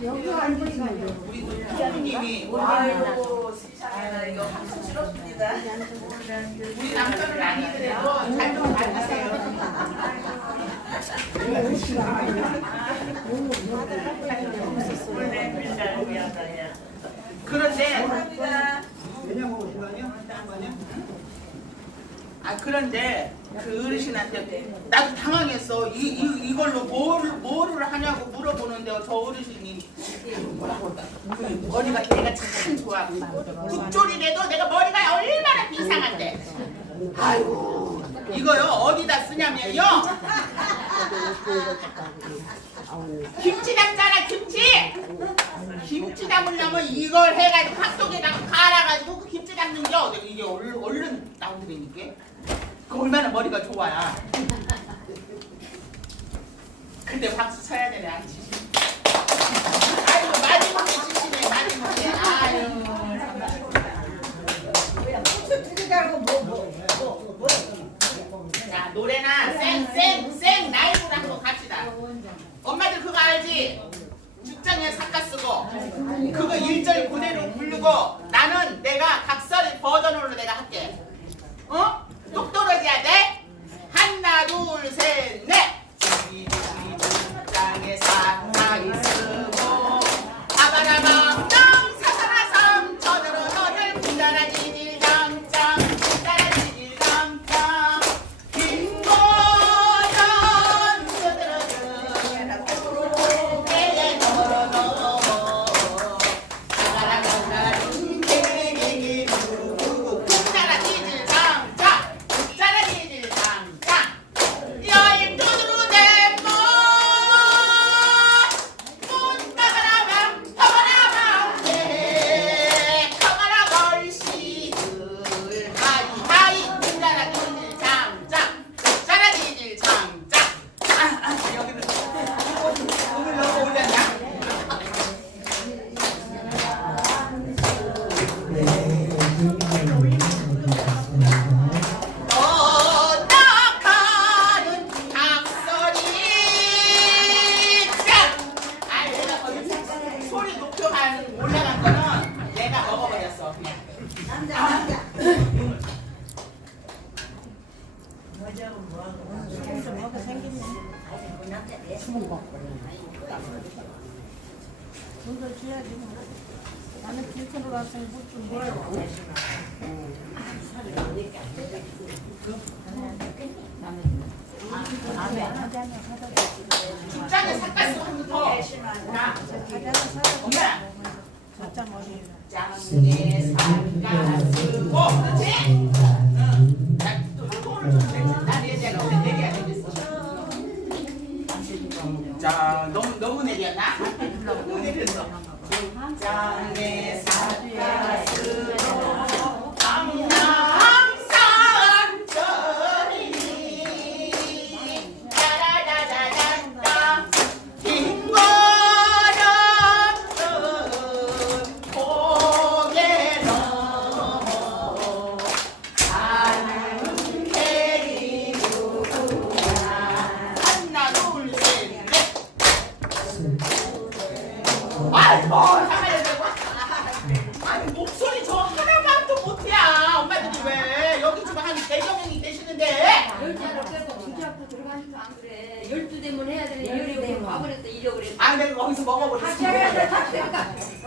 우리 부모님이 아이고 세상에나 이거 한숨스럽습니다. 우리 남편은 아니더라도 잘좀 봐주세요. 그런데 왜냐면 오신 거 아니야? 딴거 아니야? 아 그런데 그 어르신한테 나도 당황했어. 이, 이 이걸로 뭘 뭐를 하냐고 물어보는데 저 어르신이 머리가 내가 참 좋아. 국조리래도 내가 머리가 얼마나 비상한데. 아이고 이거요 어디다 쓰냐면요. 김치 담잖아 김치. 김치 담으려면 이걸 해가지고 핫도그에다가 갈아가지고 그 김치 담는 게 어디 이게 얼른, 얼른 나오더라니까. 그 얼마나 머리가 좋아야. 근데 박수 쳐야 되네 안 치시. 아이고 마지막에 치시네 마지막에. 아유. 자 노래나 쌩 쌩 쌩 라이브로 한번 갑시다. 엄마들 그거 알지? 죽장에 삭가 쓰고 그거 1절 그대로 부르고 돈을 줘야지 뭐. 나는 길천으로 왔으니 뭐좀 뭐라고. 죽장에 삭가스 한더 나 하자냐 사다 엄마 가짜 머리. 장 자 너무 너무 내렸나? 너무 내렸어 장에 삭가 아이고 가만히 있어 아니 목소리 저 하나만 도 못해야 엄마들이 왜? 여기 지금 한 대여 명이 계시는데. 열자로 빼고 굳이 앞으로 들어가시면 안 그래. 열두 대문 해야 되는 열이 와버렸다 잃어버렸다. 아 내가 거기서 먹어버렸어 같이 해야 돼.